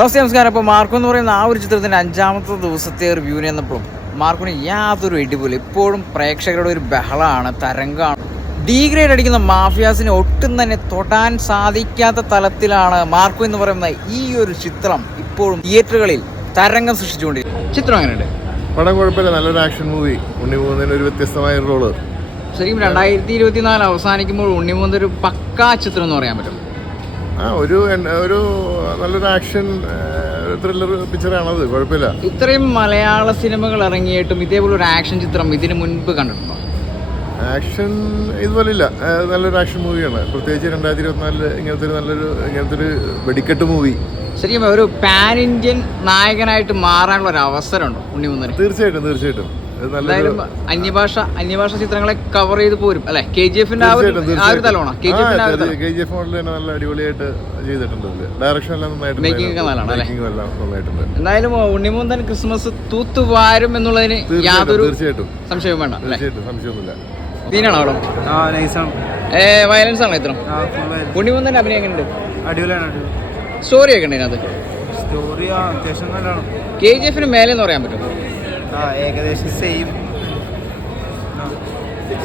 നമസ്കാരം. അപ്പോൾ മാർക്കോ എന്ന് പറയുന്ന ആ ഒരു ചിത്രത്തിൻ്റെ 5ാമത്തെ ദിവസത്തെ റിവ്യൂവിന് എന്നപ്പോഴും മാർക്കോന് യാതൊരു ഇടിപോലും ഇപ്പോഴും പ്രേക്ഷകരുടെ ഒരു ബഹളമാണ്, തരംഗമാണ്. ഡീഗ്രേഡ് അടിക്കുന്ന മാഫിയാസിനെ ഒട്ടും തന്നെ തൊടാൻ സാധിക്കാത്ത തലത്തിലാണ് മാർക്കോ എന്ന് പറയുന്ന ഈ ഒരു ചിത്രം ഇപ്പോഴും തിയേറ്ററുകളിൽ തരംഗം സൃഷ്ടിച്ചുകൊണ്ടിരിക്കുന്നത്. ചിത്രം എങ്ങനെയുണ്ട്? പടം കുഴപ്പമില്ല, നല്ലൊരു ആക്ഷൻ മൂവി. ഉണ്ണിമൂന്നിന് ഒരു വ്യത്യസ്തമായ റോള്. ശരിക്കും 2024 അവസാനിക്കുമ്പോൾ ഉണ്ണിമൂന്ന് ഒരു പക്കാ ചിത്രം എന്ന് പറയാൻ പറ്റും. ഒരു നല്ലൊരു ആക്ഷൻ ത്രില്ലർ പിക്ചറാണത്, കുഴപ്പമില്ല. ഇത്രയും മലയാള സിനിമകൾ ഇറങ്ങിയിട്ടും ഇതേപോലെ ഒരു ആക്ഷൻ ചിത്രം ഇതിനു മുൻപ് കണ്ടിട്ടുണ്ടോ? ആക്ഷൻ ഇതുപോലെ ഇല്ല, നല്ലൊരു ആക്ഷൻ മൂവിയാണ്. പ്രത്യേകിച്ച് 2024 ഇങ്ങനത്തെ ഒരു വെടിക്കെട്ട് മൂവി. ശരിക്കും ഒരു പാൻ ഇന്ത്യൻ നായകനായിട്ട് മാറാനുള്ള ഒരു അവസരമുണ്ടോ ഉണ്ണിമൂന്നിന്? തീർച്ചയായിട്ടും എന്തായാലും അന്യഭാഷ ചിത്രങ്ങളെ കവർ ചെയ്ത് പോരും അല്ലെ? KGF-ന്റെ ആ ഒരു തലമാണോ? KGF മോഡൽ തന്നെ നല്ല അടിപൊളിയായിട്ട് ചെയ്തിട്ടുണ്ട്. ഡയറക്ഷൻ എല്ലാം നന്നായിട്ട്, മേക്കിംഗ് ഒക്കെ നല്ലതാണ് അല്ലെ? നന്നായിട്ടുണ്ട്. എന്തായാലും ഉണ്ണിമൂന്തൻ ക്രിസ്മസ് തൂത്തുവാരും എന്നുള്ളതിന് യാതൊരു സംശയവും വേണ്ട അല്ലെ? സംശയമൊന്നുമില്ല. സീനാണോ അവിടെ? വയലൻസ് ആണോ ഇത്രം? ഉണ്ണിമൂന്തന്റെ അഭിനയം എങ്ങനെയുണ്ട്? അടിപൊളിയാണ്. സ്റ്റോറി ഒക്കെ ഉണ്ട് അതിനകത്ത്? സ്റ്റോറി അത്യാവശ്യം നല്ലതാണ്. KGF-ന് മേലെ എന്ന് പറയാൻ പറ്റും? ഏകദേശം സെയിം.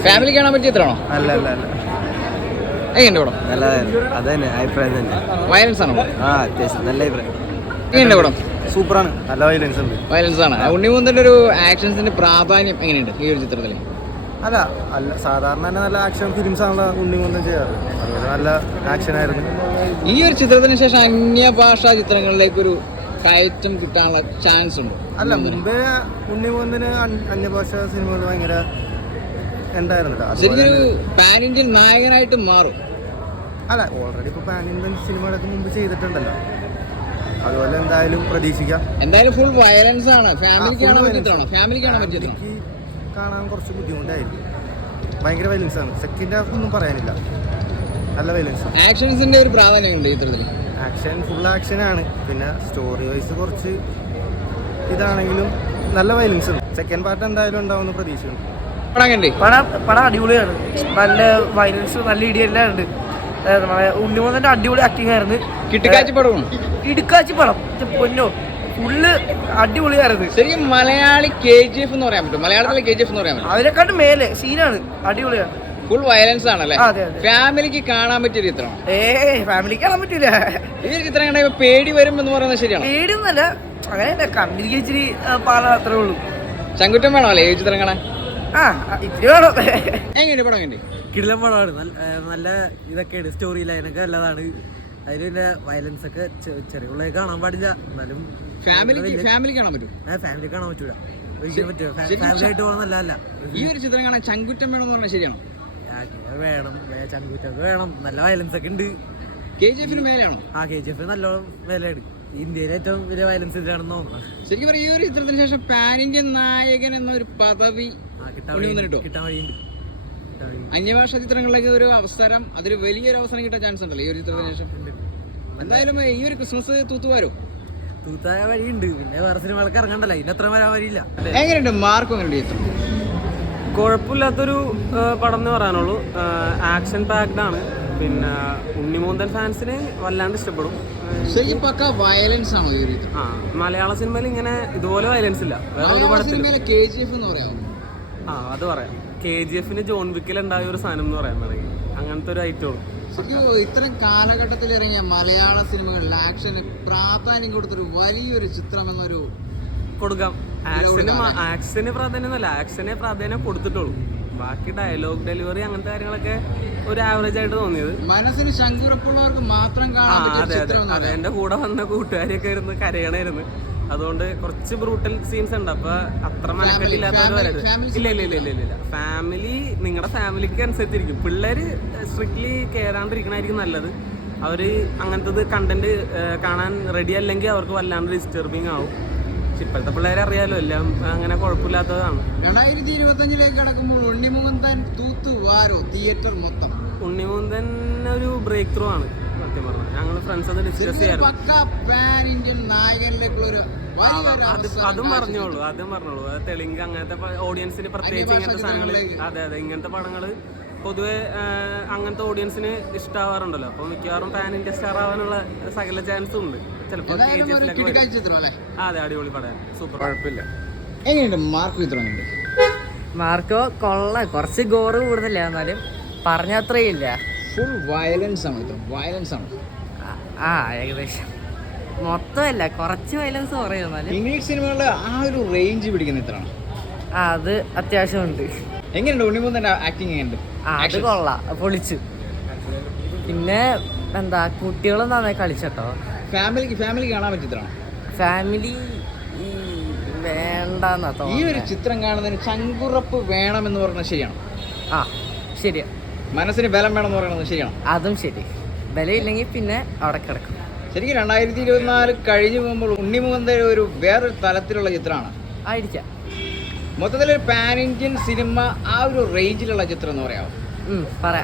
ഫാമിലി കാണാൻ പറ്റിയ ചിത്രമാണോ? അല്ല എങ്ങനെയുണ്ട് പടം? നല്ലതായിരുന്നു. അത് തന്നെ അഭിപ്രായം തന്നെ. വയലൻസ് ആണോ? അത്യാവശ്യം നല്ല അഭിപ്രായം. എങ്ങനെയുണ്ട് പടം? സൂപ്പറാണ്, നല്ല വയലൻസ് ഉണ്ട്. വയലൻസ് ആണ്. ഉണ്ണിമൂന്തന്റെ ഒരു ആക്ഷൻസിന്റെ പ്രാധാന്യം എങ്ങനെയുണ്ട് ഈ ഒരു ചിത്രത്തിൽ? അല്ല സാധാരണ തന്നെ നല്ല ആക്ഷൻ ഫിലിംസ് ആണല്ലോ ഉണ്ണിമൂന്തൻ ചെയ്യാറ്. അതുപോലെ നല്ല ആക്ഷൻ ആയിരുന്നു. ഈ ഒരു ചിത്രത്തിന് ശേഷം അന്യഭാഷാ ചിത്രങ്ങളിലേക്ക് ഒരു കയറ്റം കിട്ടാനുള്ള ചാൻസ് ഉണ്ട്? അല്ല, മുമ്പേ ഉണ്ണിമൂന്തന് അന്യഭാഷ സിനിമകൾ ഭയങ്കര ഉണ്ടായിരുന്നില്ല. ശരിക്കൊരു പാൻ ഇന്ത്യൻ നായകനായിട്ട് മാറും. അല്ല, ഓൾറെഡി ഇപ്പൊ പാൻ ഇന്ത്യൻ സിനിമകളൊക്കെ മുമ്പ് ചെയ്തിട്ടുണ്ടല്ലോ, അതുപോലെ എന്തായാലും പ്രതീക്ഷിക്കാം. എന്തായാലും ഫുൾ വയലൻസ് ആണ്. ഫാമിലിക്ക് കാണാൻ പറ്റിയതാണോ? ഫാമിലിക്ക് കാണാൻ കുറച്ച് ബുദ്ധിമുട്ടായിരിക്കും. ഭയങ്കര വയലൻസ് ആണ്. സെക്കൻഡ് ഹാഫ് ഒന്നും പറയാനില്ല, നല്ല വയലൻസ്. ആക്ഷൻസിന്റെ ഒരു പ്രാധാന്യം ഉണ്ട് ഈ ചിത്രത്തിൽ? ആക്ഷൻ ഫുൾ ആക്ഷൻ ആണ്. പിന്നെ സ്റ്റോറി വൈസ് കുറച്ച് ഇതാണെങ്കിലും നല്ല വയലൻസ് ഉണ്ട്. സെക്കൻഡ് പാർട്ട് എന്തായാലും ഉണ്ടാവുമെന്ന് പ്രതീക്ഷിക്കുന്നു. പടം അടിപൊളിയാണ്. നല്ല വയലൻസ്, നല്ല ഇടിയെല്ലാം ഉണ്ട്. ഉണ്ണിമൂന്നന്റെ അടിപൊളി ആക്ടിങ് ആയിരുന്നു. ഇടുക്കാച്ചി പടം പൊന്നോ, ഫുള്ള് അടിപൊളിയായിരുന്നു. ശരിക്കും മലയാളി KGF എന്ന് പറയാൻ പറ്റും? മലയാളത്തിലെ KGF എന്ന് പറയാൻ പറ്റും? അതിനെക്കാട്ടും മേലെ സീനാണ്, അടിപൊളിയാണ്. ഫുൾ വയലൻസ് ആണല്ലേ? ഫാമിലിക്ക് കാണാൻ പറ്റിയ ചിത്രമാണ്? ഫാമിലിക്ക് കാണാൻ പറ്റൂല. ഈ ഒരു ചിത്രം കണ്ട പേടി വരും എന്ന് പറയുന്നത് ശരിയാണ്? പേടിയൊന്നല്ല, അങ്ങനെ കമ്പനിക്ക് ഇച്ചിരി പാടാ, അത്രേ ഉള്ളൂ. ചങ്കുറ്റം വേണോ അല്ലേ ഈ ചിത്രം കാണാൻ? ഇത്തിരി വേണം. എങ്ങനെ പടം എങ്ങനെ? കിടിലം പടമാണ്. നല്ല ഇതൊക്കെയാണ്, സ്റ്റോറി ലൈനൊക്കെ നല്ലതാണ്. അതിൽ പിന്നെ വയലൻസ് ഒക്കെ ചെറിയ പിള്ളേർ കാണാൻ പാടില്ല, എന്നാലും ഫാമിലി കാണാൻ പറ്റും. ഫാമിലി കാണാൻ പറ്റൂല, ഒരിക്കലും പറ്റൂല. ഫാമിലി ആയിട്ട് പോകാൻ നല്ലതല്ല. ഈ ഒരു ചിത്രം കാണാൻ ചങ്കുറ്റം വേണം എന്ന് പറഞ്ഞാൽ ശരിയാണോ? വേണം, ചങ്കുറ്റൊക്കെ വേണം. നല്ല വയലൻസ് ഒക്കെ ഉണ്ട്. KGF-ന് മേലെയാണോ? KGF നല്ലോണം മേലെയാണ്. ഇന്ത്യയിലെ ഏറ്റവും വലിയ വയലൻസ് ഇതിലാണെന്ന് തോന്നുന്നു. ശരിക്കും പറയാം, ഈ ഒരു ചിത്രത്തിന് ശേഷം പാൻ ഇന്ത്യൻ നായകൻ എന്നൊരു പദവി കിട്ടാൻ വഴിയുണ്ട്. അന്യഭാഷ ചിത്രങ്ങളിലേക്ക് ഒരു അവസരം, അതൊരു വലിയൊരു അവസരം കിട്ടാൻ ചാൻസ് ഉണ്ടല്ലോ ഈ ഒരു ചിത്രത്തിന് ശേഷം? എന്തായാലും ഈ ഒരു ക്രിസ്മസ് തൂത്തുവാരോ? തൂത്തായ വഴിയുണ്ട്. പിന്നെ വേറെ സിനിമകൾക്ക് ഇറങ്ങണ്ടല്ലോ, ഇതിനത്ര വരാൻ വഴിയില്ല. എങ്ങനെയുണ്ട് മാർക്കോ? എങ്ങനെയുണ്ട് ചിത്രം? കുഴപ്പമില്ലാത്തൊരു പടം എന്ന് പറയാനുള്ളൂ. ആക്ഷൻ പാക്ഡ് ആണ്. പിന്നെ ഉണ്ണിമൂന്തൻ ഫാൻസിന് വല്ലാണ്ട് ഇഷ്ടപ്പെടും. ശരിക്കും പക്കാ വയലൻസ് ആണോ ഈ ഒരു? മലയാള സിനിമയിൽ ഇങ്ങനെ ഇതുപോലെ വയലൻസ് ഇല്ല വേറെ ഒരു പടത്തിലും. KGF എന്ന് പറയാമോ? അത് പറയാം. KGF-ന് ജോൺ വിക്കിൽ ഉണ്ടായ ഒരു സാധനം എന്ന് പറയാൻ വേണമെങ്കിൽ അങ്ങനത്തെ ഒരു ഐറ്റം. ഇത്തരം കാലഘട്ടത്തിൽ ഇറങ്ങിയ മലയാള സിനിമകളിൽ ആക്ഷന് പ്രാധാന്യം കൊടുത്തൊരു വലിയൊരു ചിത്രം എന്നൊരു കൊടുക്കാം. ആക്ഷന് പ്രാധാന്യമൊന്നുമല്ല, ആക്ഷനെ പ്രാധാന്യം കൊടുത്തിട്ടുള്ളൂ. ബാക്കി ഡയലോഗ് ഡെലിവറി അങ്ങനത്തെ കാര്യങ്ങളൊക്കെ ഒരു ആവറേജ് ആയിട്ട് തോന്നിയത്. മനസ്സിന് ശങ്കുറപ്പുള്ളവർക്ക് മാത്രം കാണാൻ. അതെ, എന്റെ കൂടെ വന്ന കൂട്ടുകാരിയൊക്കെ ഇരുന്ന് കരയണായിരുന്നു. അതുകൊണ്ട് കുറച്ച് ബ്രൂട്ടൽ സീൻസ് ഉണ്ട്. അപ്പൊ അത്ര മനക്കെട്ടില്ലാത്തവർ വരരുത്. ഇല്ല. ഫാമിലി നിങ്ങളുടെ ഫാമിലിക്ക് അനുസരിച്ചിരിക്കും. പിള്ളേര് സ്ട്രിക്ട്ലി കയറാണ്ടിരിക്കണായിരിക്കും നല്ലത്. അവര് അങ്ങനത്തത് കണ്ടന്റ് കാണാൻ റെഡി അല്ലെങ്കിൽ അവർക്ക് വല്ലാണ്ട് ഡിസ്റ്റർബിങ് ആവും. ഇപ്പോഴത്തെ പിള്ളേരെ അറിയാലോ, എല്ലാം അങ്ങനെ കുഴപ്പമില്ലാത്തതാണ്. 2025 കടക്കുമ്പോൾ ഉണ്ണിമൂന്തൻ തൂത്തുവാരോ തിയേറ്റർ മൊത്തം? ഉണ്ണിമൂന്തൻ ഒരു ബ്രേക്ക് ത്രൂ ആണ് സത്യം പറഞ്ഞാൽ. ഞങ്ങൾ ഫ്രണ്ട്സ് അത് ഡിസ്കസ് ചെയ്യാറുണ്ട്. അതും പറഞ്ഞോളൂ. തെലുങ്ക് അങ്ങനത്തെ ഓഡിയൻസിന് പ്രത്യേകിച്ച് ഇങ്ങനത്തെ സാധനങ്ങൾ, അതെ ഇങ്ങനത്തെ പടങ്ങൾ പൊതുവെ അങ്ങനത്തെ ഓഡിയൻസിന് ഇഷ്ടമാവാറുണ്ടല്ലോ. അപ്പോൾ മിക്കവാറും പാൻ ഇന്ത്യ സ്റ്റാർ ആവാനുള്ള സകല ചാൻസും ഉണ്ട്. ചിലപ്പോൾ ചിത്രം അല്ലേ? അതെ, അടിപൊളി പടം, സൂപ്പർ. കുഴപ്പമില്ല. എങ്ങനെയുണ്ട് മാർക്ക് ചിത്രമുണ്ട്? മാർക്കോ കൊള്ളാം, കുറച്ച് ഗോറ് കൂടുതല, എന്നാലും പറഞ്ഞ അത്രയും ഇല്ല. ഫുൾ വയലൻസ് ആണ് ഇത്, വയലൻസ് ആണ്. ആ ഏകദേശം മൊത്തമല്ല, കുറച്ച് വയലൻസ് പറയും, എന്നാലും ഇംഗ്ലീഷ് സിനിമകളിൽ ആ ഒരു റേഞ്ച് പിടിക്കുന്ന ചിത്രമാണ്. ആ അത് അത്യാവശ്യമുണ്ട്. എങ്ങനെയുണ്ട് ഉണ്ണിമൂന്നൻ്റെ ആക്ടിങ്? എങ്ങനെയുണ്ട്? അത് കൊള്ളാം, പൊളിച്ചു. പിന്നെ എന്താ, കുട്ടികളും നന്നായി കളിച്ചട്ടോ. ഫാമിലിക്ക് കാണാൻ പറ്റിയ ചിത്രമാണ്. ഫാമിലി വേണ്ടെന്നാ ഈ ഒരു തോന്നുന്നത്. ചിത്രം കാണുന്നതിന് ചങ്കുറപ്പ് വേണമെന്ന് പറയുന്നത് ശരിയാണ്. ആ ശരിയാ, മനസ്സിന് ബലം വേണമെന്ന് പറയുന്നത് ശരിയാണ്. അതും ശരി. ബലമില്ലെങ്കിൽ പിന്നെ അവിടെ കിടക്കും. ശരിക്കും 2024 കഴിഞ്ഞു പോകുമ്പോൾ ഉണ്ണിമുകുന്ദൻ ഒരു വേറൊരു തലത്തിലുള്ള ചിത്രമാണ്. ആയിരിക്കാം. മൊത്തത്തിലൊരു പാൻ ഇന്ത്യൻ സിനിമ ആ ഒരു റേഞ്ചിലുള്ള ചിത്രം എന്ന് പറയാമോ? പറയാം.